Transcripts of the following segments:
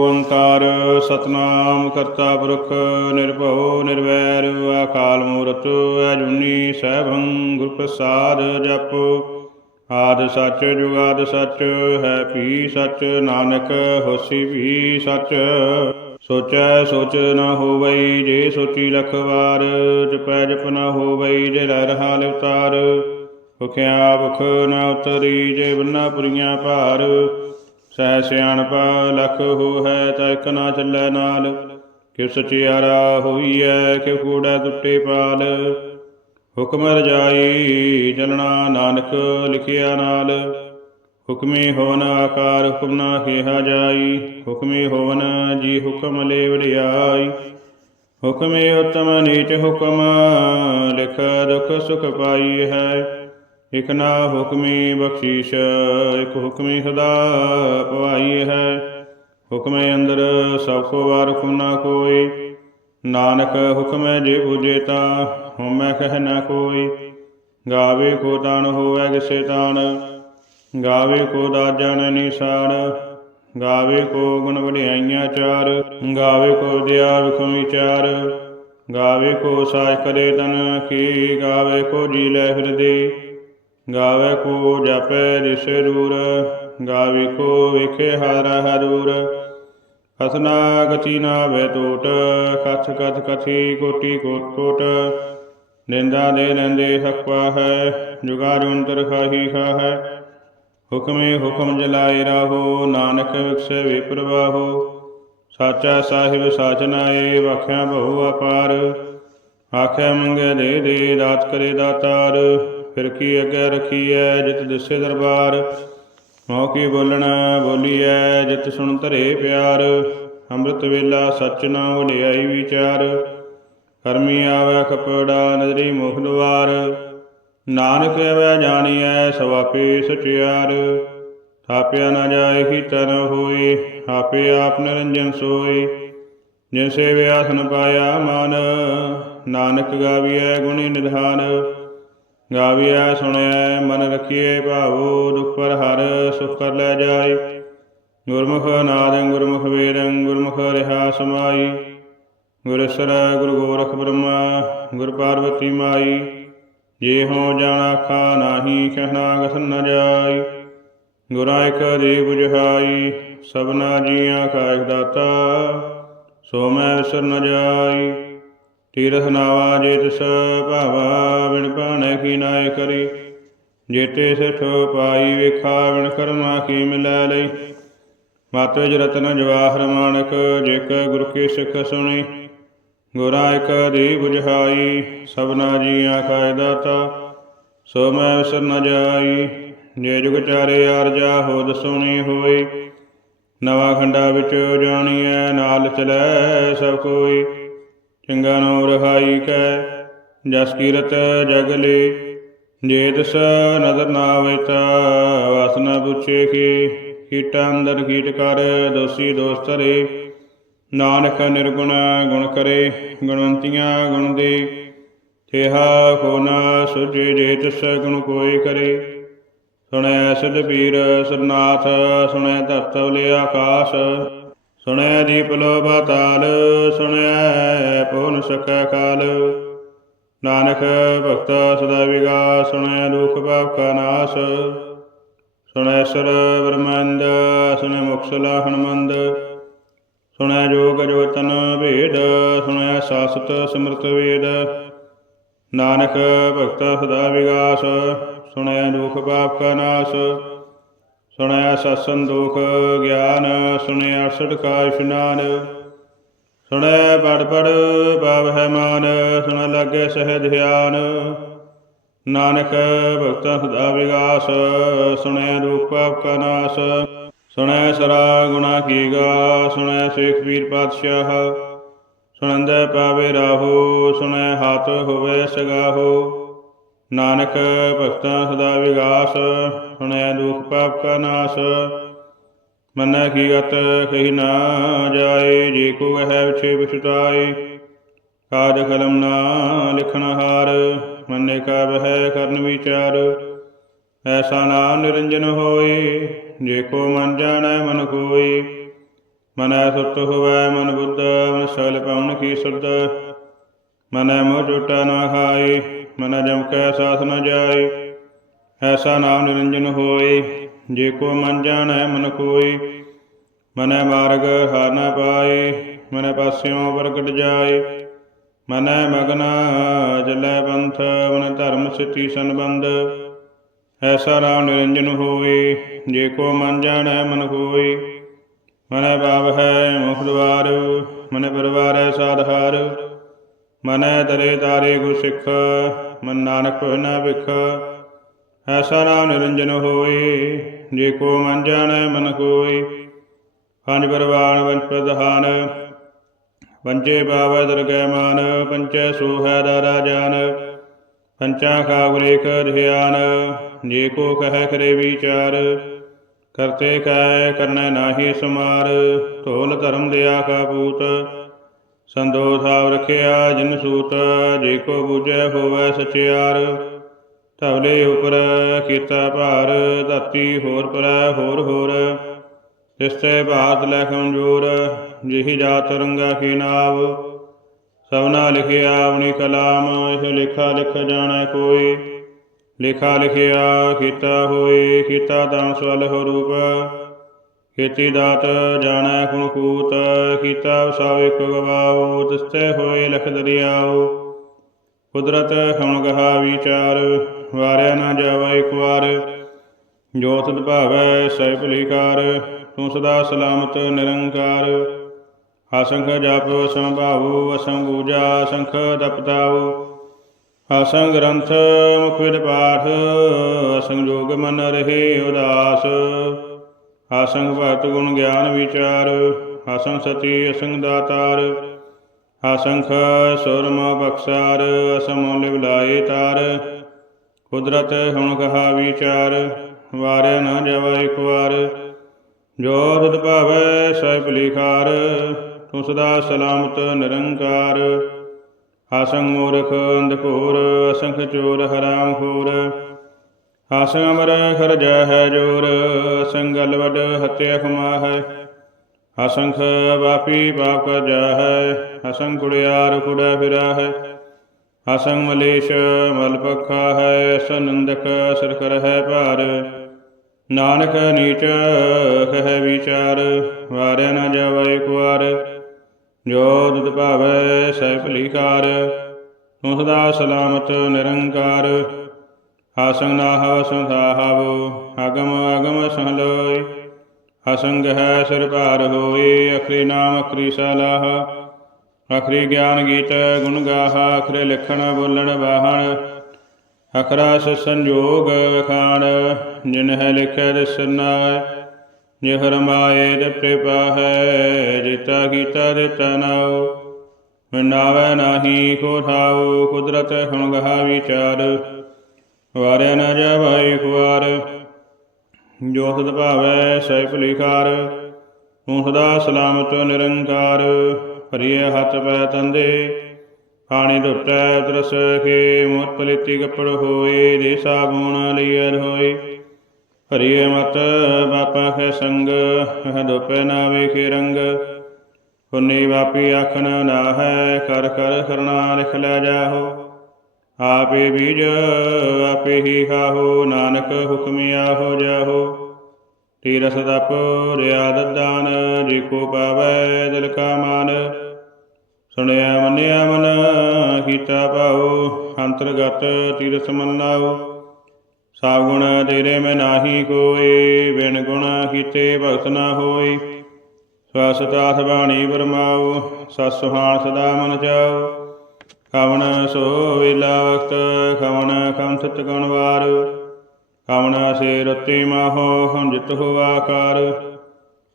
ਓੰਕਾਰ ਸਤਨਾਮ ਕਰਤਾ ਪੁਰਖ ਨਿਰਭਉ ਨਿਰਵੈਰ, ਅਕਾਲ ਮੂਰਤ ਅਜੂਨੀ ਸੈਭੰ ਗੁਰ ਪ੍ਰਸਾਦ ਜਪ। ਆਦ ਸੱਚ, ਜੁਗਾਦ ਸੱਚ, ਹੈ ਭੀ ਸੱਚ, ਨਾਨਕ ਹੋਸੀ ਵੀ ਸੱਚ। ਸੋਚੈ ਸੋਚ ਨ ਹੋਵਈ, ਜੇ ਸੋਚੀ ਲਖ ਵਾਰ, ਜਪੈ ਜਪ ਨ ਹੋਵਈ, ਜੇ ਰਹਿ ਰਹਾ ਲਿਵਤਾਰ। ਭੁਖਿਆ ਭੁਖ ਨ ਉਤਰੀ, ਜੇ ਬੰਨਾ ਪੁਰੀਆਂ ਭਾਰ ਸਹਿ ਸਿਆਣਪ ਲਖ ਹੋ ਹੈ ਤਾ ਨਾ ਚੱਲੈ ਨਾਲ। ਕਿਉ ਸਚਿਆਰਾ ਹੋਈਐ, ਕਿਉ ਕੂੜਾ ਟੁੱਟੇ ਪਾਲ। ਹੁਕਮ ਰਜਾਈ ਚਲਣਾ ਨਾਨਕ ਲਿਖਿਆ ਨਾਲ। ਹੁਕਮੇ ਹੋਵਨ ਆਕਾਰ, ਹੁਕਮ ਨਾ ਕਿਹਾ ਜਾਈ। ਹੁਕਮੇ ਹੋਵਨ ਜੀ ਹੁਕਮ ਲੈ ਹੁਕਮੇ ਉਤਮ ਨੀਚ ਹੁਕਮ, ਲਿਖ ਦੁਖ ਸੁਖ ਪਾਈ ਹੈ। ਇਕ ਨਾ ਹੁਕਮੀ ਬਖਸ਼ੀਸ਼, ਇਕ ਹੁਕਮੀ ਸਦਾ ਪਵਾਈ ਹੈ। ਹੁਕਮੇ ਅੰਦਰ ਸਭ ਕੋ ਵਾਰ ਹੁਕਮ ਨਾ ਕੋਈ, ਨਾਨਕ ਹੁਕਮੈ ਜੇ ਬੁਝੇ ਤਾ ਹਉਮੈ ਕਹਿ ਨਾ ਕੋਈ। ਗਾਵੇ ਕੋ ਤਾਣ ਹੋਵੇ ਕਿਸੇ ਤਾਣ ਗਾਵੇ ਕੋ ਦਾਜਨ ਨਿਸਾਰ ਗਾਵੇ ਕੋ ਗੁਣ ਵਡਿਆਈਆਂ ਚਾਰ, ਗਾਵੇ ਕੋ ਦਿਆ ਵਿਖਮ ਵਿਚਾਰ, ਗਾਵੇ ਕੋ ਸਾਜ ਕਰੇ ਤਨ ਕੀ, ਗਾਵੇ ਕੋ ਜੀ ਲੈ ਹਿਰਦੇ। ਗਾਵੇ ਕੋ ਜਪੈ ਦਿਸੇ ਦੂਰ ਗਾਵੇ ਕੋ ਵੇਖੇ ਹਾਰਾ ਹਰੂਰ। ਅਸਨਾ ਗਤੀ ਨਾ ਵੇ ਟੋਟ ਕਥ ਕਥ ਕਥੀ ਕੋਟੀ ਕੋਟ ਕੋਟ। ਨਿੰਦਾ ਦੇ ਲੈਂਦੇ ਹਕਵਾ ਹੈ ਜੁਗਾ ਖਾਹੀ ਖਾ ਹੈ ਹੁਕਮੇ ਹੁਕਮ ਜਲਾਏ ਰਾਹੋ, ਨਾਨਕ ਵਿਖਸੇ ਵੇ ਪ੍ਰਵਾਹੋ ਸਾਚਾ ਸਾਹਿਬ ਸਾਚਨਾਏ ਵਖਿਆ ਬਹੁ ਅਪਾਰ। ਆਖਿਆ ਮੰਗੇ ਦੇ ਦੇ, ਦਾਤ ਕਰੇ ਦਾਤਾਰ। ਫਿਰ ਕੀ ਅੱਗੇ ਰਖੀਐ ਜਿਤ ਦਿਸੇ ਦਰਬਾਰ? ਮੋਹ ਕੀ ਬੋਲਣਾ ਬੋਲੀਐ ਜਿਤ ਸੁਣ ਧਰੇ ਪਿਆਰ? ਅੰਮ੍ਰਿਤ ਵੇਲਾ ਸੱਚ ਨਾ ਵਡਿਆਈ ਵਿਚਾਰ। ਕਰਮੀ ਆਵੇ ਕਪੜਾ ਨਦਰੀ ਮੁਖ ਦੁਆਰ। ਨਾਨਕ ਐਵੇਂ ਜਾਣੀਐ ਸਵਾਪੇ ਸਚਿਆਰ ਥਾਪਿਆ ਨਾ ਜਾਏ ਹੀ ਤਨ ਹੋਈ, ਆਪੇ ਆਪ ਨਿਰੰਜਨ ਸੋਈ। ਜਿਨ ਸੇਵਿ ਸਨ ਪਾਇਆ ਮਨ, ਨਾਨਕ ਗਾਵੀਐ ਗੁਣੀ ਨਿਧਾਨ। ਗਾਵਿਆ ਸੁਣਿਐ, ਮਨ ਰਖੀਏ ਭਾਵੋ ਦੁਖ ਪਰ ਹਰ ਸੁਖ ਕਰ ਲੈ ਜਾਏ। ਗੁਰਮੁਖ ਨਾਦੰ ਗੁਰਮੁਖ ਵੇਦੰ, ਗੁਰਮੁਖ ਰਿਹਾ ਸਮਾਈ। ਗੁਰਸਰ ਗੁਰੂ ਗੋਰਖ ਬ੍ਰਹਮਾ, ਗੁਰ ਪਾਰਵਤੀ ਮਾਈ। ਜੇ ਹੋ ਜਾਣਾ ਖਾ ਨਾਹੀ, ਕਹਿਣਾ ਗਸਨ ਨ ਜਾਈ। ਗੁਰਾਂ ਇਕ ਦੇ 부ਝਾਈ ਸਭਨਾ ਜੀਆਂ ਕਾ ਇਕ ਦਾਤਾ, ਸੋ ਮੈਂ ਵਿਸਰ ਨ ਜਾਈ। ਤੀਰਥ ਨਾਵਾ ਜੇ ਤਿਸ ਭਾਵਾ ਬਿਨ ਭਾਣੇ ਕੀ ਨਾਇ ਕਰੀ। ਜੇਤੇ ਸਿਠ ਪਾਈ ਵੇਖਾ ਬਿਨ ਕਰਮਾ ਕੀ ਮਿਲੈ ਲਈ। ਮਤ ਵਿਜ ਰਤਨ ਜਵਾਹਰ ਮਾਨਕ ਜੇਕ ਗੁਰ ਕੀ ਸਿੱਖ ਸੁਣੀ। ਗੁਰਾਂ ਇਕ ਦੀ 부ਝਾਈ ਸਭਨਾ ਜੀਆਂ ਕਾ ਇਕ ਦਾਤਾ। ਸੋ ਮੈਂ ਵਿਸਰ ਨ ਜਾਈ, ਜੇ ਜੁਗ ਚਾਰੇ ਆਰਜਾ ਹੋਦ ਸੁਣੀ ਹੋਈ। ਨਵਾ ਖੰਡਾ ਵਿੱਚ ਜਾਣੀਐ, ਨਾਲ ਚਲੈ ਸਭ ਕੋਈ। ਚੰਗਾ ਨੋ ਰਹਾਈ ਕੈ, ਜਸ ਕੀਰਤ ਜਗ ਲੇ, ਜੇ ਤਿਸ ਨਦਰ ਨਾ ਆਵੇ ਤਾ ਵਾਸਨਾ ਪੁੱਛੇ ਕੀ, ਕੀਟਾ ਅੰਦਰ ਕੀਟ ਕਰ, ਦੋਸੀ ਦੋਸਤ ਰੇ। ਨਾਨਕ ਨਿਰਗੁਣ ਗੁਣ ਕਰੇ, ਗੁਣਵੰਤੀਆਂ ਗੁਣ ਦੇ। ਤੇਹਾ ਕੋ ਨਾ ਸੁਝੇ, ਜੇ ਤਿਸ ਗੁਣ ਕੋਈ ਕਰੇ। ਸੁਣੈ ਸਿਧ ਪੀਰ, ਸਰਨਾਥ, ਸੁਣੈ ਧਰਤਵਲੇ ਆਕਾਸ਼। ਸੁਣੈ ਦੀਪ ਲੋ ਬਾਤਾਲ ਸੁਣੈ ਪੂਨ ਸਕੈ ਕਾਲ ਨਾਨਕ ਭਗਤ ਸਦਾ ਵਿਗਾ ਸੁਣੈ ਦੁਖ ਪਾਪ ਕਾ ਨਾਸ। ਸੁਣੈ ਸਰ ਬ੍ਰਹਮੰਦ ਸੁਣੈ ਮੁਕਸਲਾ ਹਨਮੰਦ। ਸੁਣੈ ਜੋਗ ਜੋਤਨ ਭੇਦ ਸੁਣੈ ਸਾਸਤ ਸਮਰਤ ਵੇਦ। ਨਾਨਕ ਭਗਤ ਸਦਾ ਵਿਗਾਸ, ਸੁਣੈ ਦੁਖ ਪਾਪ ਕਾ ਨਾਸ। ਸੁਣਿਆ ਸਤਸੰ ਦੁਖ ਗਿਆਨ ਸੁਣਿਆ ਅਰਸਠ ਕਾ ਇਸ਼ਨਾਨ ਸੁਣਿਆ ਪੜ ਪੜ ਬਾਬ ਹੈ ਮਾਨ, ਸੁਣ ਲਾਗੇ ਸਹਿ ਧਿਆਨ। ਨਾਨਕ ਭਗਤ ਸਦਾ ਵਿਗਾਸ, ਸੁਣੈ ਰੂਪ ਪਾਪ ਕਾ ਨਾਸ। ਸੁਣੈ ਸਰਾ ਗੁਣਾ ਕੀਗਾ ਸੁਣਿਆ ਸੇਖ ਵੀਰ ਪਾਤਸ਼ਾਹ। ਸੁਣੰਦਾ ਪਾਵੇ ਰਾਹੋ, ਸੁਣੈ ਹਾਥ ਹੋਵੇ ਸਗਾਹੋ। ਨਾਨਕ ਭਗਤਾਂ ਸਦਾ ਵਿਗਾਸ, ਸੁਣੈ ਦੁਖ ਪਾਪ ਕਾ ਨਾਸ। ਮਨੈ ਕੀ ਗਤ ਕਹੀ ਨਾ ਜਾਏ, ਜੇ ਕੋ ਹੈ ਵਿਛੇ ਵਿਛਤਾਏ ਕਾਜ ਕਲਮ ਨਾ ਲਿਖਣ ਹਾਰ, ਮਨੇ ਕਾ ਬਹਿ ਕਰਨ ਵਿਚਾਰ। ਐਸਾ ਨਾਮ ਨਿਰੰਜਨ ਹੋਏ, ਜੇ ਕੋ ਮਨ ਜਾਣੈ ਮਨ ਕੋਈ ਮਨੈ ਸੁਤ ਹੋਵੈ ਮਨ ਬੁੱਧ, ਮਨ ਸਗਲ ਪਵਨ ਕੀ ਸੁਧ। ਮਨੈ ਮੋਹ ਝੂਟਾ ਨਾ ਖਾਈ ਮਨੈ ਜਮ ਕੈ ਸਾਥ ਨ ਜਾਈ ਐਸਾ ਨਾਮ ਨਿਰੰਜਨ ਹੋਏ, ਜੇ ਕੋ ਮਨ ਜਾਣੈ ਮਨ ਕੋਈ ਮਨੈ ਮਾਰਗ ਹਾਰ ਨ ਪਾਏ, ਮਨੈ ਪਾਸਿਓਂ ਪ੍ਰਗਟ ਜਾਏ, ਮਨੈ ਮਗਨ ਜਲੈ ਪੰਥ, ਮਨ ਧਰਮ ਸਿੱਧੀ ਸੰਬੰਧ, ਐਸਾ ਨਾਮ ਨਿਰੰਜਨ ਹੋਏ, ਜੇ ਕੋ ਮਨ ਜਾਣੈ ਮਨ ਕੋਈ ਮਨੈ ਭਾਵ ਹੈ ਮੁਖ ਦੁਆਰ ਮਨੈ ਹੈ ਸਾਧਾਰ ਮਨੈ ਤਰੇ ਤਾਰੇ ਗੁਰ ਸਿੱਖ, ਮਨ ਨਾਨਕ ਹੋਇ ਨਾ ਵਿਖ ਐਸਾ ਨਾਮ ਨਿਰੰਜਨ ਹੋਈ ਜੇ ਕੋ ਮਨ ਜਾਣੈ ਮਨ ਕੋਈ ਪੰਜ ਪਰਵਾਨ ਵੰਚ ਪ੍ਰਧਾਨ ਪੰਚੇ ਬਾਵੈ ਦਰਗਹਿ ਮਾਨ, ਪੰਚੈ ਸੋਹੈ ਦਾਰਾ ਜਾਨ। ਪੰਚਾ ਖਾਗੁਰੇਖ ਧਿਆਨ ਜੇ ਕੋ ਕਹਿ ਕਰੇ ਵਿਚਾਰ। ਕਰਤੇ ਕੈ ਕਰਨੈ ਨਾਹੀ ਸਮਾਰ ਧੋਲ ਧਰਮ ਦਿਆ ਕਾ ਪੂਤ। ਸੰਦੋਖ ਆਵ ਰਖਿਆ, ਜਿਨ ਸੂਤ ਜੇ ਕੋ ਬੂਝੈ ਹੋਵੈ ਸਚਿਆਰ। ਧਵਲੇ ਉਪਰ ਕੀਤਾ ਭਾਰ, ਧਰਤੀ ਹੋਰ ਪਰੈ, ਹੋਰ ਹੋਰ। ਤਿਸਤੇ ਬਾਤ ਲੈ ਕਮਜੋਰ, ਜਿਹੀ ਜਾਤ ਰੰਗਾ ਕੀ ਨਾਵ। ਸਭਨਾ ਲਿਖਿਆ ਆਪਣੀ ਕਲਾਮ, ਇਸ ਲਿਖਾ ਲਿਖ ਜਾਣਾ ਕੋਈ। ਲਿਖਾ ਲਿਖਿਆ, ਕੀਤਾ ਹੋਏ, ਕੀਤਾ ਤਾਂ ਸਵਲ ਹੋ ਰੂਪ। ਖੇਤੀ ਦਾਤ ਜਾਣੈ ਕੁਣ ਕੂਤ, ਕੀਤਾ ਸਭ ਗਵਾਉ, ਤਿਸਤੇ ਹੋਏ ਲਖ ਦਰਿਆਉ। ਕੁਦਰਤ ਹਮ ਗਹਾ ਵਿਚਾਰ, ਵਾਰਿਆ ਨਾ ਜਾਵੇ ਇੱਕ ਵਾਰ। ਜੋ ਭਾਵੈ ਸਹਿ ਭਲੀਕਾਰ, ਤੂੰ ਸਦਾ ਸਲਾਮਤ ਨਿਰੰਕਾਰ। ਆਸੰਖ ਜਪ ਸੰਭਾਵੋ ਅਸੰ ਪੂਜਾ ਅਸੰਖ ਤਪਤਾਉ। ਆਸੰਗ ਗ੍ਰੰਥ ਮੁਖ ਵਿਦ ਪਾਠ, ਅਸੰਗ ਜੋਗ ਮਨ ਰਹੇ ਉਦਾਸ। ਆਸੰਗ ਭਗਤ ਗੁਣ ਗਿਆਨ ਵਿਚਾਰ ਆਸੰਗ ਸਤੀ ਅਸੰਗ ਦਾਤਾਰ ਆਸੰਖ ਸੁਰਮ ਬਖਸਾਰ ਅਸਮ ਲਿਵ ਲਾਏ ਤਾਰ, ਕੁਦਰਤ ਹੁਣ ਕਹਾ ਵਿਚਾਰ ਵਾਰਿਆ ਨਾ ਜਾਵਾ ਇੱਕ ਵਾਰ। ਜੋ ਤੁਧ ਭਾਵੈ ਸਹਿ ਭਲੀਕਾਰ ਤੂੰ ਸਦਾ ਸਲਾਮਤ ਨਿਰੰਕਾਰ। ਆਸੰਗ ਮੂਰਖ ਅੰਧਕੋਰ, ਅਸੰਖ ਚੋਰ ਹਰਾਮ ਖੋਰ ਆਸੰਗ ਅਮਰ ਖਰਜਾ ਹੈ ਜੋਰ ਅਸੰਗ ਵਡ ਹਤਿਆ ਖਮਾ ਹੈ ਅਸੰਖ ਵਾਪੀ ਪਾਪ ਕਰਜਾ ਹੈ ਹਸੰ ਕੁੜਿਆਰ ਕੁੜਾ ਫਿਰਾ ਹੈ। ਅਸੰਗ ਮਲੇਸ਼ ਮਲ ਪੱਖਾ ਹੈ ਅਸਨੰਦਕ ਸਿਰ ਕਰ ਹੈ ਭਾਰ। ਨਾਨਕ ਨੀਚ ਕਹਿ ਵਿਚਾਰ, ਵਾਰਿਆ ਨਾ ਜਾਵੇ ਇੱਕ ਜੋ ਦੁਦ ਭਾਵੈ ਸਹਿ ਭਲੀਕਾਰ ਤੂੰ ਸਦਾ ਸਲਾਮਤ ਨਿਰੰਕਾਰ। ਆਸੰਗ ਨਾਹਵ ਸੰਧਾਹਵ, ਅਗਮ ਅਗਮ ਸਹਲੋਇ ਹਸੰਗ ਹੈ ਸਿਰ ਭਾਰ ਹੋਏ, ਅਖਰੀ ਨਾਮ ਅਖਰੀ ਸਲਾਹ। ਅਖਰੀ ਗਿਆਨ ਗੀਤ ਗੁਣ ਗਾਹ, ਅਖਰੇ ਲਿਖਣ ਬੋਲਣ ਬਾਹਣ ਅਖਰਾ ਸੰਜੋਗ ਖਾਣ ਜਿਨ ਹੈ ਲਿਖਿਆ ਦਿਸਨਾ ਜੇ ਹਰਮਾਏ ਦਿੱਤੇ ਪਾਹੈ ਜਿਤਾ ਕੀਤਾ ਦਿੱਤਾ ਨਾਉ ਮਨਾਵੈ ਨਾਹੀ ਕੋ ਠਾਉ ਕੁਦਰਤ ਹੁਣ ਗਹਾ ਵਿਚਾਰ। ਵਾਰਿਆ ਨਾ ਜਾਵੈ ਇੱਕ ਵਾਰ। ਜੋ ਸਦ ਭਾਵੈ ਸਹਿ ਭਲੀਕਾਰ ਤੂੰ ਸਦਾ ਸਲਾਮਤ ਨਿਰੰਕਾਰ। ਹਰੀਏ ਹੱਥ ਪੈ ਤੰਦੇ, ਪਾਣੀ ਧੁੱਟੈ ਤਰਸ ਕੇ ਮੋਤ ਪਲਿਤੀ ਕੱਪੜ ਹੋਏ ਦੇ ਸਾਬੂਨ ਲਿਅਰ ਹੋਏ। ਹਰੀਏ ਮਤ ਬਾਪਾ ਹੈ ਸੰਗ, ਹੈ ਧੁਪੈ ਨਾ ਵੇਖੇ ਰੰਗ। ਪੁੰਨੀ ਵਾਪੀ ਆਖਣ ਨਾ ਹੈ ਕਰ ਕਰ ਕਰਨਾ ਲਿਖ ਲੈ ਜਾਹੋ। ਆਪੇ ਬੀਜ, ਆਪੇ ਹੀ ਖਾਹੋ, ਨਾਨਕ ਹੁਕਮਿਆ ਹੋ ਜਾਹੋ। ਤੀਰਸ ਦਪ ਰਿਆ ਦਾਨ, ਜੇ ਕੋ ਪਾਵੈ ਦਿਲ ਕਾ ਮਾਨ। ਸੁਣਿਆ ਮੰਨਿਆ ਮਨ, ਕੀਤਾ ਪਾਉ ਅੰਤਰਗਤ ਤੀਰਸ ਮੰਨਾਉ। ਸਭ ਗੁਣ ਤੇਰੇ ਮੈਂ ਨਾਹੀ ਕੋਈ ਬਿਨ ਗੁਣ ਕੀਤੇ ਭਗਤ ਨਾ ਹੋਏ। ਸਵਸ ਬਾਣੀ ਬਰਮਾਉ ਸਸ ਸੁਹਾਣ ਸਦਾ ਮਨ ਜਾਉ ਖਵਣ ਸੋ ਵੇਲਾ ਵਕਤ ਕਵਣ ਕੰਥਤ ਗੁਣ ਵਾਰ। ਖਵਣ ਸੇ ਰਤੀ ਮਾਹੋ ਹਮ ਜਿਤ ਹੋ ਆਕਾਰ।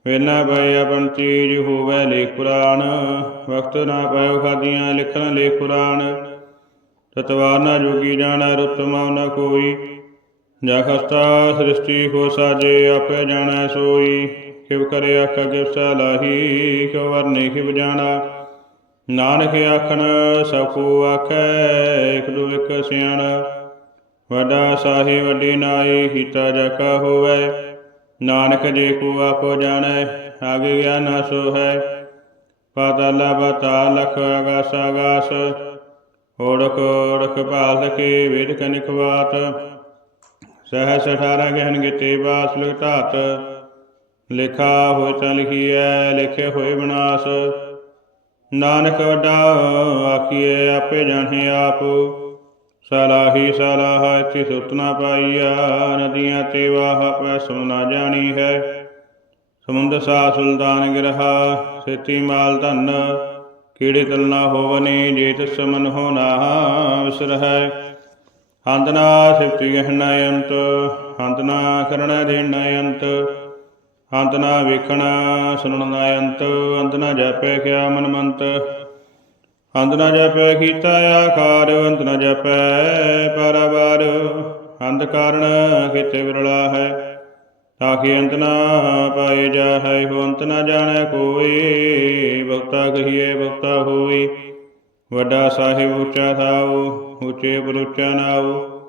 ਵੇਨਾ ਪਏ ਆਪਨ ਚੀਜ ਹੋਵੇ ਲੇਖ ਪੁਰਾਣ। ਵਕਤ ਨਾ ਪਇਓ ਖਾਦੀਆਂ ਲਿਖਣ ਲੇਖ ਪੁਰਾਣ। ਤਤਵਾਰ ਨਾ ਜੋਗੀ ਜਾਣਾ, ਰੁੱਤ ਮਉ ਨ ਕੋਈ। ਜਾ ਖਸਤਾ ਸ੍ਰਿਸ਼ਟੀ ਕੋ ਸਾਜੇ, ਆਪੇ ਜਾਣੈ ਸੋਈ। ਕਿਵ ਕਰੇ ਆਖਾ ਕਿਵ ਸਲਾਹੀ ਕਿਵ ਵਰਨੇ ਕਿਵ ਜਾਣਾ। ਨਾਨਕ ਆਖਣ ਸਭ ਕੋ ਆਖੈ, ਇਕ ਦੂ ਇਕ ਸਿਆਣ। ਵੱਡਾ ਸਾਹੀ ਵੱਡੀ ਨਾਈ, ਕੀਤਾ ਜਾ ਹੋਵੇ। ਨਾਨਕ ਜੇ ਕੋ ਆਪੋ ਜਾਣੈ ਆਗੇ ਗਿਆਨ ਸੋ ਹੈ ਪਾਤਾਲਾ ਪਾਤਾਲ ਲਖ ਆਗਾਸ ਆਗਾਸ ਓੜਕ ਓੜਕ ਭਾਲ ਕੇ ਵੇਦ ਕਨਿਕ ਬਾਤ। ਸਹਸ 18 ਗਹਿਨ ਗਿਤੇ ਬਾਸ ਲਗਤਾਤ ਲਿਖਾ ਹੋਇ ਤਾਂ ਲਿਖੀਐ, ਲਿਖੇ ਹੋਏ ਵਿਨਾਸ਼ ਨਾਨਕ ਵੱਡਾ ਆਖੀਏ ਆਪੇ ਜਾਣੇ ਆਪ। ਸਲਾਹੀ ਸਲਾਹ ਇਥੇ ਸੁਤਨਾ ਪਾਈਆ, ਨਦੀਆਂ ਤੇ ਵਾਹ ਪੈ ਸੁ ਨਾ ਜਾਣੀ ਹੈ। ਸਮੁੰਦ ਸਾ ਸੁਲਤਾਨ ਗਿਰਹਾ, ਸੇਤੀ ਮਾਲ ਧਨ ਕੀੜੇ ਤਲ ਨਾ ਹੋਵਨੇ, ਜੇ ਤਿਸ ਮਨ ਹੋ ਨਾ ਵਿਸਰ ਹੈ। ਹੰਦਨਾ ਸਿਫਤੀ ਗਹਿਣਾ ਅੰਤ ਹੰਦਨਾ ਕਰਣਾ ਦੇਣਾ ਅੰਤ। ਅੰਤ ਨਾ ਵੇਖਣਾ, ਸੁਣਨਾ ਅੰਤ ਅੰਤ ਨਾ ਜਾਪੈ ਕਿਆ ਮਨ ਮੰਤ ਅੰਤ ਨਾ ਜਾਪੈ ਕੀਤਾ ਆਕਾਰ ਅੰਤ ਨਾ ਜਾਪੈ ਪਰਵਾਰ। ਅੰਧ ਕਾਰਣ ਕਿਤੇ ਵਿਰਲਾ ਹੈ ਤਾਕਿ ਅੰਤ ਨਾ ਪਾਏ ਜਾਹੈ। ਹੋ ਅੰਤ ਨਾ ਜਾਣੈ ਕੋਈ ਭਗਤਾ ਕਹੀਏ ਭਗਤਾ ਹੋਈ। ਵੱਡਾ ਸਾਹਿਬ ਉੱਚਾ ਥਾਉ, ਉੱਚੇ ਬਰੁਚਾ ਨਾਉ।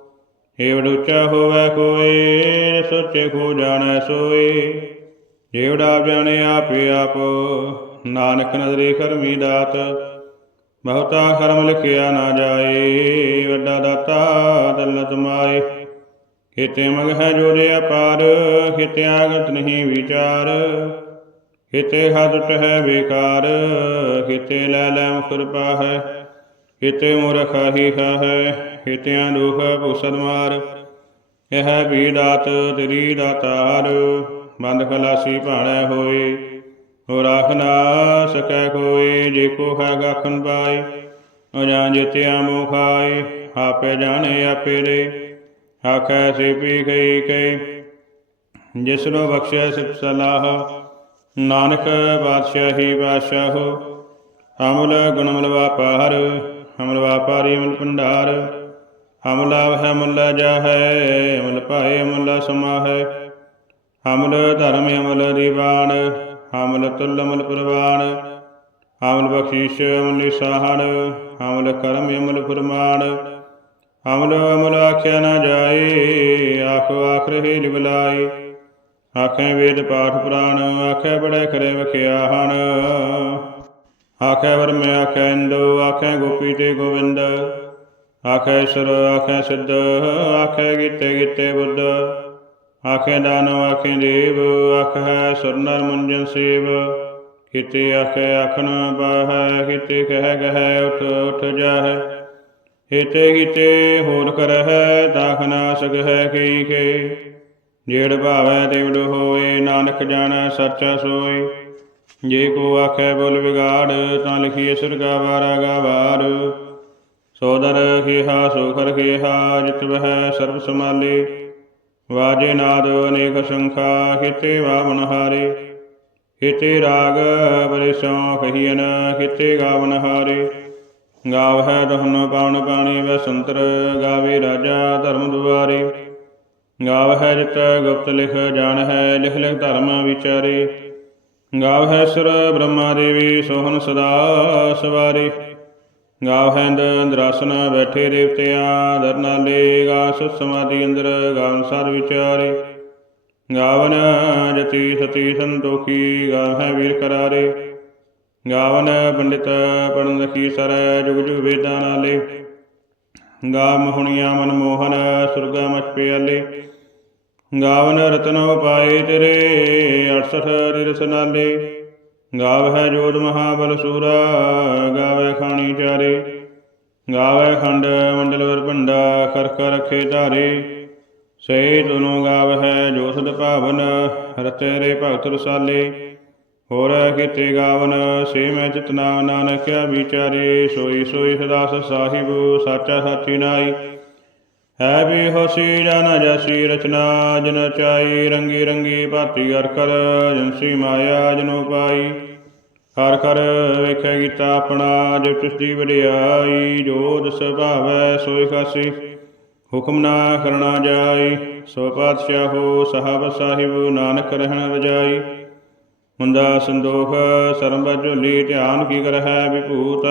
ਏ ਵਡੂਚਾ ਹੋਵੇ ਕੋਈ, ਸੋਚੇ ਕੋ ਜਾਣੈ ਸੋਈ। ਜੇਵੜਾ ਜਾਣੇ ਆਪੇ ਆਪ, ਨਾਨਕ ਨਦਰੀ ਕਰਮੀ ਦਾਤ, ਬਹੁਤਾ ਕਰਮ ਲਿਖਿਆ ਨਾ ਜਾਏ, ਵੱਡਾ ਦਾਤਾ ਦਲਤ ਮਾਏ। ਕਿਤੇ ਮਗ ਹੈ ਜੋਰੇ ਅਪਾਰ ਕਿਤੇ ਆਗਤ ਨਹੀਂ ਵਿਚਾਰ। ਕਿਤੇ ਹਦਟ ਹੈ ਬੇਕਾਰ ਕਿਤੇ ਲੈ ਲੈ ਮੁਖਰਪਾ ਹੈ ਕਿਤੇ ਮੁਰਖਾ ਹੀ ਹੈ ਕਿਤਿਆਂ ਦੁਖ ਭੂਸਦ ਮਾਰ। ਇਹ ਵੀ ਦਾਤ, ਤੇਰੀ ਦਾਤਾਰ। ਬੰਦ ਖਲਾਸੀ ਭਾਣੈ ਹੋਏ ਹੋ ਰਾਖ ਨਾ ਸਕੈ ਕੋਈ, ਜੇ ਕੋ ਹੈ ਗਾਖਨ ਪਾਏ, ਅਜਾਨ ਜਿਤਿਆ ਮੁਖਾਏ ਆਪੇ ਜਾਣੇ ਆਪੇ ਰੇ ਆਖੈ ਸੇ ਪੀ ਗਈ ਕੈ ਜਿਸ ਨੂੰ ਬਖਸ਼ੈ ਸਿਫ ਸਲਾਹ, ਨਾਨਕ ਬਾਦਸ਼ਾਹੀ ਬਾਦਸ਼ਾਹ ਅਮਲ ਗੁਣਮਲ ਵਾਪਾਰ ਹਮਲ ਵਾਪਾਰੀ ਅਮਲ ਭੰਡਾਰ ਹਮਲਾ ਹੈ ਮੁੱਲ ਜਾਹੈ, ਅਮਲ ਭਾਏ ਅਮਲ ਸਮਾ ਹੈ ਅਮਲ ਧਰਮ ਅਮਲ ਦੀਵਾਨ ਅਮਲ ਤੁਲ ਅਮਲ ਪ੍ਰਵਾਨ ਅਮਲ ਬਖਸ਼ੀਸ਼ ਅਮਲ ਨਿਸਾਹਣ ਅਮਲ ਕਰਮ ਅਮਲ ਫਰਮਾਨ ਅਮਲ ਅਮਲ ਆਖਿਆ ਨਾ ਜਾਏ, ਆਖੋ ਆਖਰ ਹੀ ਲਿਵਲਾਈ ਆਖੇ ਵੇਦ ਪਾਠ ਪੁਰਾਣ, ਆਖੇ ਬੜੇ ਕਰੇ ਵਖਿਆਹਣ ਆਖੇ ਵਰਮੇ ਆਖੇ ਇੰਦੋ, ਆਖੇ ਗੋਪੀ ਤੇ ਗੋਵਿੰਦ, ਆਖੇ ਈਸ਼ਰ, ਆਖੇ ਸਿੱਧ, ਆਖੇ ਗੀਤੇ ਗੀਤੇ ਬੁੱਧ। ਆਖੇ ਦਾਨਵ ਆਖੇ ਦੇਵ, ਆਖੇ ਸੁਰਨਰ ਮੁੰਜਨ ਸੇਵ। ਕਿਤੇ ਆਖੇ ਆਖਣ ਬਾਹੈ, ਕਿਤੇ ਕਹਿ ਗਹਿ ਉਠ ਉਠ ਜਾਹੈ। ਹਿਤੇ ਕਿਤੇ ਹੋਰ ਕਰਹਿ, ਦਾਖ ਨਾ ਸਕਹਿ ਕਈ ਕੇ ਜੇੜ ਭਾਵੈ ਦੇਵੜ ਹੋਏ, ਨਾਨਕ ਜਾਣੈ ਸੱਚਾ ਸੋਈ ਜੇ ਕੋ ਆਖੈ ਬੋਲ ਵਿਗਾੜ, ਤਾਂ ਲਿਖੀਏ ਸੁਰਗਾ ਵਾਰਾ ਗਾਵਾਰ। ਸੋਦਰ ਖੇਹਾ, ਸੋਖਰ ਖੇਹਾ, ਜਿਤ ਵਹਿ ਸਰਬ ਸਮਾਲੇ ਵਾਜੇ ਨਾਦ ਅਨੇਕ ਸੰਖਾ ਕਿਤੇ ਵਾਵਨ ਹਾਰੇ। ਕਿਤੇ ਰਾਗ ਬਰਿਸੋਂ ਕਹੀਨ ਕਿਤੇ ਗਾਵਨ ਹਾਰੇ। ਗਾਵ ਹੈ ਦਹਨ ਪਾਵਨ ਪਾਣੀ ਵਸੰਤਰ, ਗਾਵੇ ਰਾਜਾ ਧਰਮ ਦੁਆਰੇ। ਗਾਵ ਹੈ ਜਿਤ ਗੁਪਤ ਲਿਖ ਜਾਣ ਹੈ ਲਿਖ ਲਿਖ ਧਰਮ ਵਿਚਾਰੇ। ਗਾਵ ਹੈ ਸੁਰ ਬ੍ਰਹਮਾ ਦੇਵੀ ਸੋਹਨ ਸਦਾ ਸਵਾਰੇ। ਗਾਵ ਹੈ ਇੰਦ ਬੈਠੇ ਦੇਵਤਿਆਂ ਦਰਨਾਲੇ ਗਾ ਸੁ ਸਮਾਧੀ ਅੰਦਰ ਗਾਵਨ ਸਾਰ ਵਿਚਾਰੇ। ਗਾਵਨ ਜਤੀ ਸਤੀ ਸੰਤੋਖੀ ਗਾਵ ਹੈ ਵੀਰ ਕਰਾਰੇ। ਗਾਵਨ ਪੰਡਿਤ ਪੜਨ ਲਖੀ ਸਰ, ਜੁਗ ਜੁਗ ਵੇਦਾਂ ਨਾਲੇ। ਗਾ ਮਹੁਣੀਆਂ ਮਨ ਮੋਹਨ, ਸੁਰਗਾ ਮਚ ਪਿਆਲੇ। ਗਾਵਨ ਰਤਨ ਉਪਾਏ ਤੇਰੇ 68 ਰਿਰਸ ਨਾਲੇ ਗਾਵ ਹੈ ਜੋਧ ਮਹਾਬਲ ਸੂਰਾ ਗਾਵੇ ਖਾਣੀ ਚਾਰੇ। ਗਾਵੇ ਖੰਡ ਮੰਡਲ ਵਰ ਭੰਡਾ ਕਰ ਕਰ ਰਖੇ ਧਾਰੇ। ਸੇ ਤੁਨੋ ਗਾਵ ਹੈ ਜੋ ਭਾਵਨ, ਰਤੇ ਰੇ ਭਗਤ ਰਸਾਲੇ। ਹੋਰ ਕੀਤੇ ਗਾਵਨ, ਸੇ ਮੈਂ ਚਿਤਨਾ ਨਾਨਕਿਆ ਵਿਚਾਰੇ। ਸੋਈ ਸੋਈ ਸਦਾ ਸਾਹਿਬ, ਸਾਚਾ ਸਾਚੀ ਨਾਈ। ਹੈ ਵੀ ਹੋਸੀ ਜਨ ਜਸੀ, ਰਚਨਾ ਜਨ ਚਾਈ, ਰੰਗੀ ਰੰਗੀ ਭਾਤੀ ਅਰ ਕਰ ਜਨਸੀ ਮਾਇਆ ਜਨੋ ਪਾਈ। ਹਰ ਕਰ ਵੇਖੈ ਕੀਤਾ ਆਪਣਾ, ਜੋ ਤਿਸ ਵਡਿਆਈ, ਜੋ ਦਸ ਭਾਵੈ ਸੋਈ ਖਾਸੀ ਹੁਕਮ ਨਾ ਕਰਨਾ ਜਾਈ, ਸੋ ਪਾਤਸ਼ਾਹੋ ਸਾਹਿਬ ਸਾਹਿਬ, ਨਾਨਕ ਰਹਿਣ ਵਜਾਈ। ਮੁੰਦਾ ਸੰਦੋਖ, ਸਰਬ ਝੋਲੀ ਧਿਆਨ ਕੀ ਕਰਹਿ ਵਿਭੂਤ।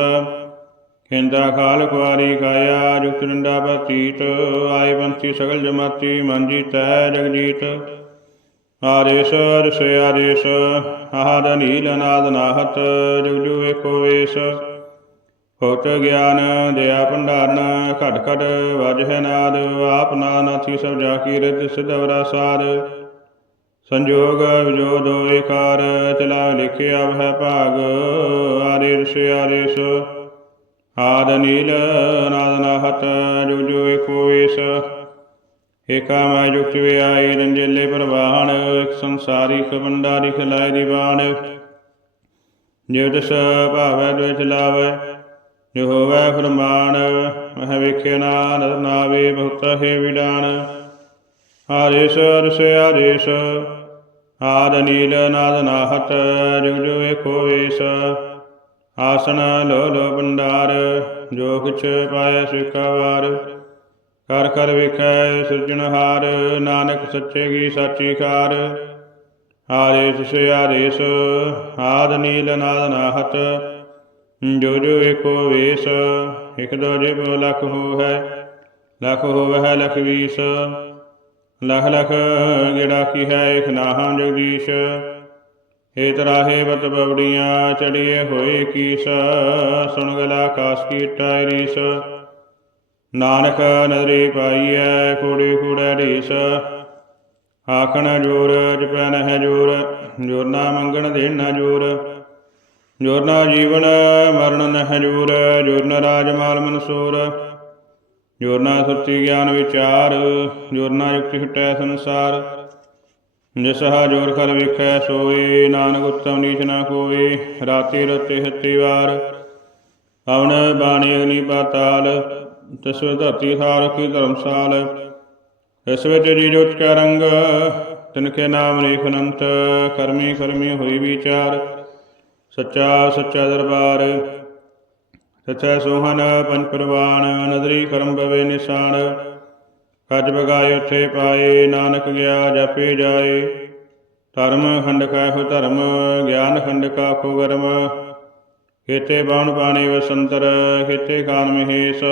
ਖਿੰਦਾ ਖਾਲ ਕੁਆਰੀ ਕਾਇਆ, ਜੁਗਤ ਡੰਡਾ ਬਤੀਤ, ਆਏ ਬੰਤੀ ਸਗਲ ਜਮਾਤੀ, ਮਨ ਜੀਤੈ ਜਗਜੀਤ। ਆਰੇਸ਼ ਰਸੇ ਆਰੇਸ਼ ਆਦ ਨੀਲ ਨਾਦ ਨਾਹਤ, ਜੁਗ ਏਕੋ ਵੇਸ। ਹੋਤ ਗਿਆਨ ਦਇਆ ਭੰਡਾਰਨ ਘਟ ਘਟ ਵਜਹਿ ਨਾਦ, ਆਪ ਨਾਨਥੀ ਸਭ ਜਾ ਕੀ ਰਿਦ ਸਿਧਵਰਾ ਸਾਧ ਸੰਜੋਗ ਵਿਜੋਦ ਏਕਾਰ ਚਲਾ ਲਿਖਿਆ ਵਹਿ ਭਾਗ ਆਰੇ ਰਸੇ ਆਰੇਸ਼ ਆਦ ਨੀਲ ਨਾਦ ਨਾਹਤ ਜੁਗ ਜੁਗ ਏਕੋ ਵੇਸ ਏਕਾ ਮੈਂ ਜੁਗਤ ਵਿਆਈ ਰੰਜੇਲੇ ਪ੍ਰਵਾਹਣ, ਇਕ ਸੰਸਾਰੀ ਕਬੰਡਾਰੀ ਖਲਾਇ ਦੀਵਾਨ ਜਿਵ ਦਸ ਭਾਵੈ ਦੁਇ ਲਾਵੈ ਜੋ ਹੋਵੈ ਫਰਮਾਨ, ਮਹ ਵੇਖੇ ਨਾਨਕ ਨਾਵੇ ਬਹੁਤ ਹੈ ਵਿਡਾਨ। ਆਰੇਸ਼ ਰਸ ਆਰੇਸ਼ ਆਦ ਨੀਲ ਨਾਦ ਨਾਹਤ ਜੁਗ ਜੁਗ ਏਕੋ ਵੇਸ ਆਸਨ ਲੋ ਭੰਡਾਰ, ਜੋ ਕਿਛ ਪਾਇ ਸਿਕਵਾਰ ਕਰ ਕਰ ਵੇਖੈ ਸਿਰਜਣਹਾਰ ਨਾਨਕ ਸੱਚੇ ਕੀ ਸਾਚੀ ਕਾਰ ਆਦੇਸ਼ ਸੇ ਆਰੇਸ ਆਦ ਨੀਲ ਨਾਦ ਨਾਹਤ ਜੋ ਜੋ ਏਕੋ ਵੇਸ, ਇਕ ਦੋ ਜਿਬ ਲਖ ਹੋ ਹੈ ਲਖ ਹੋਵੈ ਲਖ ਵੀਸ। ਲਖ ਲਖ ਗੇੜਾ ਕੀ ਹੈ, ਇਕ ਨਾਹਾਂ ਜਗਦੀਸ਼। ਏ ਤਰਾਹੇ ਬਤ ਬਵੜੀਆਂ ਚੜੀਏ ਹੋਏ ਕੀਸ, ਸੁਣ ਗਲਾ ਕਾਸ ਕੀ ਟਾਇਰੀਸ ਨਾਨਕ ਨਦਰੀ ਪਾਈਐ ਕੋੜੀ ਕੂੜੈ ਢੀਸ। ਆਖਣ ਜੋਰ ਜਪੈ ਨਹਿ ਜੋਰ ਜੋਰ ਨਾ ਮੰਗਣ ਦੇਣ ਨਾ ਜੋਰ। ਜੋਰ ਨਾ ਜੀਵਨ ਮਰਨ ਨਹਿ ਜੋਰ ਜੋਰ ਨਾ ਰਾਜ ਮਾਲ ਮਨਸੂਰ। ਜੋਰ ਨਾ ਸੁਰਤੀ ਗਿਆਨ ਵਿਚਾਰ, ਜੋਰ ਨਾ ਯੁਕਤੀ ਹਟੈ ਸੰਸਾਰ। ਜਿਸ ਜੋਰ ਕਰ ਵੇਖੈ ਸੋਏ ਨਾਨਕ ਉਤਮ ਨੀਚ ਨਾ ਕੋਏ ਰਾਤੀ ਰਤੇ ਹੱਤੀ ਵਾਰ। ਪਵਨ ਬਾਣੀ ਅਗਨੀ ਪਾਤਾਲ ਤਸਵੇ ਧਰਤੀ ਸਾਰ ਕੀ ਧਰਮਸਾਲ। ਇਸ ਵਿੱਚ ਜੀ ਜੋਤ ਕਾ ਰੰਗ ਤਿਨਕੇ ਨਾਮ ਰੇਖ ਅਨੰਤ, ਕਰਮੀ ਕਰਮੀ ਹੋਈ ਵਿਚਾਰ। ਸੱਚਾ ਸੱਚਾ ਦਰਬਾਰ, ਸੱਚਾ ਸੋਹਨ ਪੰਜ ਪ੍ਰਵਾਨ, ਨਦਰੀ ਕਰਮ ਬਵੇ ਨਿਸ਼ਾਨ। ਕੱਜ ਬਗਾਏ ਉਥੇ ਪਾਏ, ਨਾਨਕ ਗਿਆ ਜਪੇ ਜਾਏ। ਧਰਮ ਖੰਡ ਕਾ ਹੋ ਧਰਮ, ਗਿਆਨ ਖੰਡ ਕਾ ਖੋ ਗਰਮ। ਖੇਤੇ ਬਾਣ ਪਾਣੀ ਵਸੰਤਰ, ਖੇਤੇ ਖਾਨ ਮਹੇਸ਼,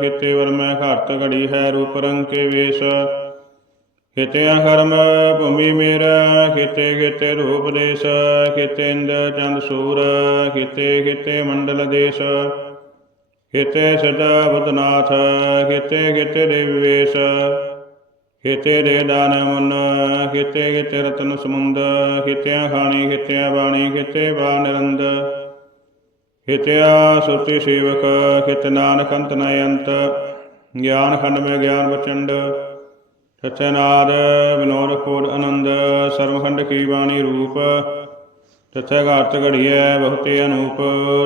ਖੇਤੇ ਵਰਮੈ ਘਰਤ ਘੜੀ ਹੈ ਰੂਪ ਰੰਗ ਕੇ ਵੇਸ਼। ਖੇਤੇ ਅਖਰਮ ਭੂਮੀ ਮੇਰਾ, ਖੇਤੇ ਖੇਤੇ ਰੂਪ ਦੇਸ। ਖੇਤੇ ਇੰਦ ਚੰਦ ਸੂਰ, ਖੇਤੇ ਖੇਤੇ ਮੰਡਲ ਦੇਸ਼। ਖੇਤੇ ਸਦਾ ਬੁੱਧਨਾਥ ਖੇਤੇ ਖੇਤੇ ਦੇਵ ਵੇਸ਼ ਖੇਤੇ ਦੇ ਦਾਨ ਮੁੰਨ, ਖੇਤੇ ਖੇਤੇ ਰਤਨ ਸਮੁੰਦ। ਖੇਤਿਆਂ ਖਾਣੀ, ਖੇਤਿਆਂ ਬਾਣੀ, ਖੇਤੇ ਬਾ ਨਿਰੰਦ। ਖਿਤਿਆ ਸੁਤੀ ਸੇਵਕ, ਖਿਤ ਨਾਨਕ ਅੰਤ ਨ ਅੰਤ। ਗਿਆਨ ਖੰਡ ਮੇ ਗਿਆਨ ਵਚੰਡ ਸਚੈ ਵਿਨੋਦ ਖੋੜ ਆਨੰਦ। ਸਰਵਖੰਡ ਕੀ ਬਾਣੀ ਰੂਪ। ਤਥੈ ਘਾਰਤ ਘੜੀਐ ਬਹੁਤੇ ਅਨੂਪ,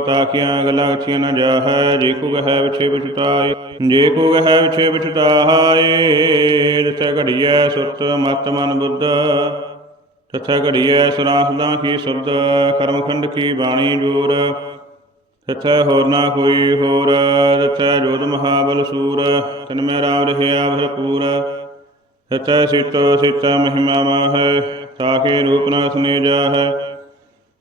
ਤਾਕੀਆਂ ਗੱਲਾਂ ਅਛੀਆਂ ਨ ਜਾਹੈ, ਜੇ ਕੋ ਗਹਿ ਵਿਛੇ ਵਿਛਤਾਏ ਜੇ ਕੋ ਗਹਿ ਵਿਛੇ ਵਿਛਤਾਏ ਤਥੈ ਘੜੀਐ ਸੁਰਤ ਮਤ ਮਨ ਬੁੱਧ, ਤਥੈ ਘੜੀਐ ਸਰਾਸਦਾਂ ਕੀ ਸੁਰਦ, ਕਰਮਖੰਡ ਕੀ ਬਾਣੀ ਜੋਰ, ਤਥੈ ਹੋਰ ਨਾ ਕੋਈ ਹੋਰ, ਤਥੈ ਜੋਤ ਮਹਾਬਲ ਸੂਰ, ਤਨ ਮੈਂ ਰਾਮ ਰਹਿਆ ਭਰਪੂਰ ਤਥੈ ਸਿਤੋ ਸਿਤਾ ਮਹਿਮਾ ਮਾਹੈ, ਤਾਕੇ ਰੂਪ ਨਾ ਸਨੇ ਜਾਹੈ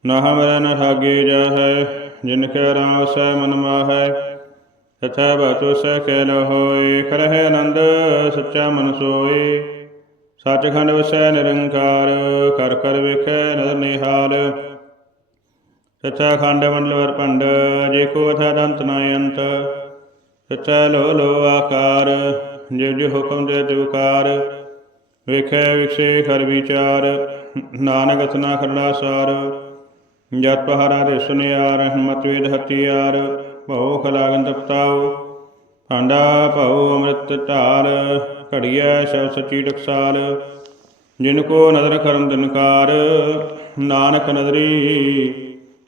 ਨਾ ਹਮਰੇ ਨ ਠਾਗੇ ਜਾਹੈ, ਜਿਨ ਕੈ ਰਾਮ ਸੈ ਮਨ ਮਾਹੈ, ਤਥੈ ਬਚੋ ਸੈ ਕੈ ਲ ਹੋਏ, ਕਰਹਿ ਆਨੰਦ ਸੱਚਾ ਮਨ ਸੋਏ। ਸੱਚਖੰਡ ਵਸੈ ਨਿਰੰਕਾਰ, ਕਰ ਕਰ ਵੇਖੈ ਨਦਰ ਨਿਹਾਲ। ਸੱਚਾ ਖੰਡ ਮੰਡਲ ਵਰ ਭੰਡ ਜੇ ਕੋ ਅਥਾ ਦੰਤ ਨ ਅੰਤ। ਸੱਚਾ ਲੋ ਲੋ ਆਕਾਰ ਜਿਵ ਜਿਵ ਹੁਕਮ ਦੇ ਤਿਵਕਾਰ ਵੇਖੈ ਵਿਖਸੇ ਕਰ ਵਿਚਾਰ, ਨਾਨਕ ਅਸਨਾ ਖਰੜਾ ਸਾਰ। ਜਤ ਹਰਾ ਦੇ ਸੁਨਿਆਰ ਹਿੰਮਤ ਵੇਦ ਹਤਿਆਰ ਭਉ ਖਲਾਗਨ ਤਪਤਾਉ। ਹਾਂਡਾ ਭਉ ਅੰਮ੍ਰਿਤ ਢਾਲ ਘੜੀਐ ਸ਼ਬ ਸੱਚੀ ਟਕਸਾਲ ਜਿਨ ਕੋ ਨਦਰ ਕਰਮ ਦਿਨਕਾਰ ਨਾਨਕ ਨਦਰੀ,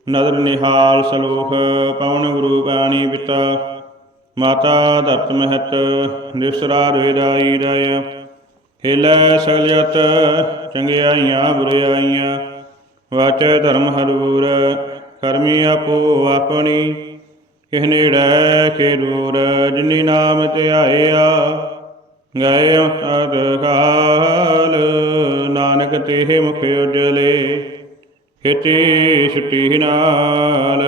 ਨਦਰ ਨਿਹਾਲ ਸਲੋਖ ਪਵਨ ਗੁਰੂ ਬਾਣੀ ਪਿਤਾ। ਮਾਤਾ ਧਰਤ ਮਹਤ ਨਿਸਰਾ ਵੇਦਾਈ ਦਇ ਹਿਲੈ ਸਗਲ ਜਤ ਚੰਗਿਆਈਆਂ ਬੁਰਿਆਈਆਂ ਵਾਚੈ ਧਰਮ ਹਰੂਰ, ਕਰਮੀ ਆਪੋ ਆਪਣੀ। ਕਿਹ ਨੇੜੈ, ਕੇ ਦੂਰ, ਜਿਨੀ ਨਾਮ ਧਿਆਇਆ ਗਏ ਅਰ ਕਾਲ, ਨਾਨਕ ਤੇਹ ਮੁਖ ਉਜਲੇ, ਖੇਤੀ ਛੁੱਟੀ ਨਾਲ।